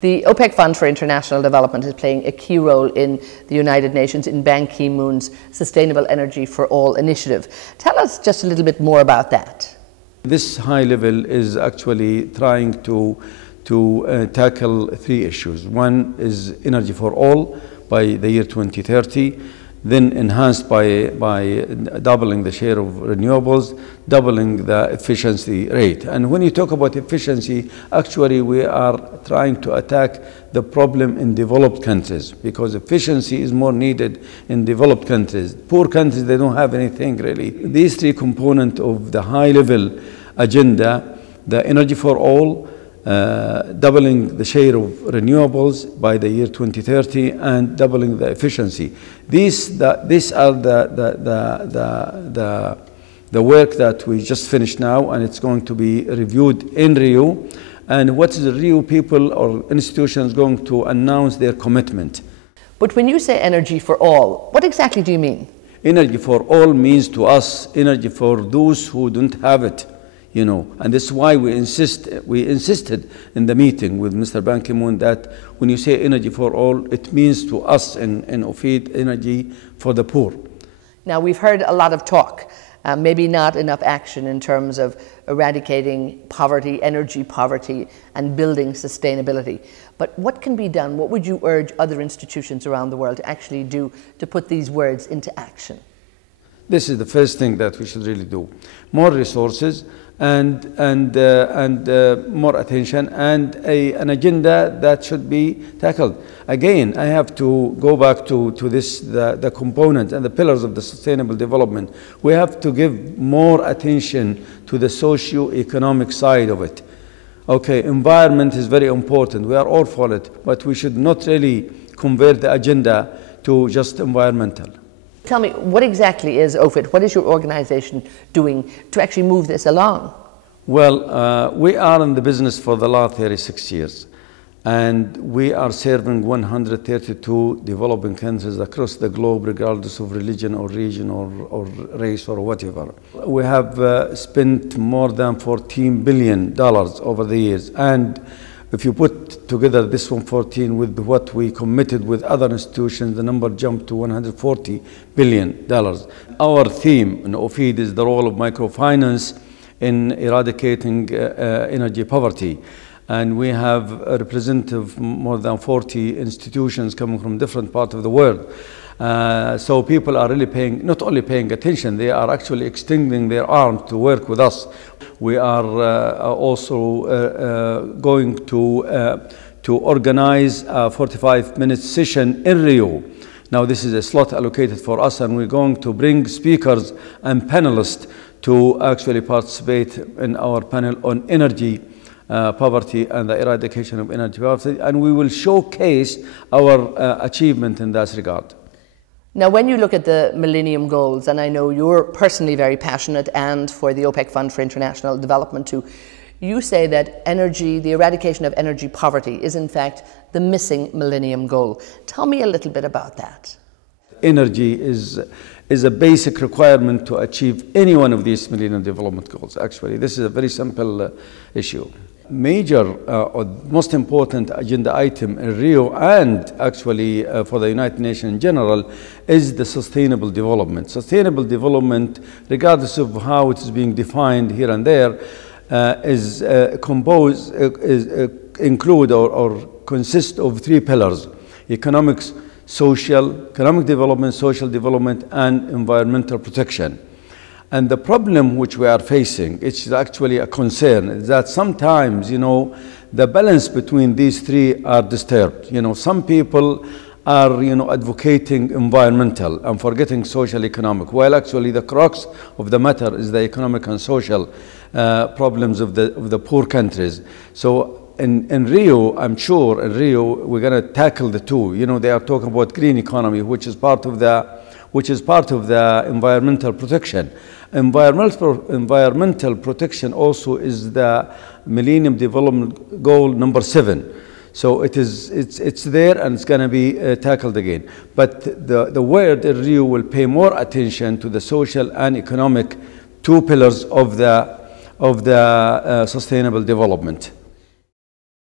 The OPEC Fund for International Development is playing a key role in the United Nations in Ban Ki-moon's Sustainable Energy for All initiative. Tell us just a little bit more about that. This high level is actually trying to tackle three issues. One is energy for all by the year 2030, then enhanced by doubling the share of renewables, doubling the efficiency rate. And when you talk about efficiency, actually we are trying to attack the problem in developed countries, because efficiency is more needed in developed countries. Poor countries, they don't have anything really. These three components of the high-level agenda, the energy for all, doubling the share of renewables by the year 2030, and doubling the efficiency. These are the work that we just finished now, and it's going to be reviewed in Rio. And what is the Rio people or institutions going to announce their commitment? But when you say energy for all, what exactly do you mean? Energy for all means to us energy for those who don't have it. You know, and that's why we insisted in the meeting with Mr. Ban Ki-moon that when you say energy for all, it means to us in OFID energy for the poor. Now, we've heard a lot of talk, maybe not enough action in terms of eradicating poverty, energy poverty, and building sustainability. But what can be done? What would you urge other institutions around the world to actually do to put these words into action? This is the first thing that we should really do. More resources and more attention, and an agenda that should be tackled. Again, I have to go back to this, the components and the pillars of the sustainable development. We have to give more attention to the socio-economic side of it. Okay, environment is very important. We are all for it, but we should not really convert the agenda to just environmental. Tell me, what exactly is OFID? What is your organization doing to actually move this along? Well, we are in the business for the last 36 years, and we are serving 132 developing countries across the globe, regardless of religion or region or race or whatever. We have spent more than $14 billion over the years, and if you put together this 114 with what we committed with other institutions, the number jumped to $140 billion. Our theme in OFID is the role of microfinance in eradicating energy poverty. And we have a representative more than 40 institutions coming from different parts of the world. So people are really not only paying attention, they are actually extending their arms to work with us. We are also going to organize a 45-minute session in Rio. Now this is a slot allocated for us, and we're going to bring speakers and panelists to actually participate in our panel on energy poverty and the eradication of energy poverty, and we will showcase our achievement in that regard. Now, when you look at the Millennium Goals, and I know you're personally very passionate, and for the OPEC Fund for International Development too, you say that energy, the eradication of energy poverty, is in fact the missing Millennium Goal. Tell me a little bit about that. Energy is a basic requirement to achieve any one of these Millennium Development Goals. Actually, this is a very simple issue. Major or most important agenda item in Rio, and actually for the United Nations in general, is the sustainable development. Sustainable development, regardless of how it is being defined here and there, include or consist of three pillars: economic development, social development, and environmental protection. And the problem which we are facing, it's actually a concern, is that sometimes, you know, the balance between these three are disturbed. You know, some people are, you know, advocating environmental and forgetting social economic, while actually the crux of the matter is the economic and social problems of the poor countries. So in Rio, I'm sure in Rio, we're going to tackle the two. You know, they are talking about green economy, which is part of the environmental protection. Environmental protection also is the Millennium Development Goal number 7. So it's there, and it's going to be tackled again. But the world in Rio will pay more attention to the social and economic two pillars of the sustainable development.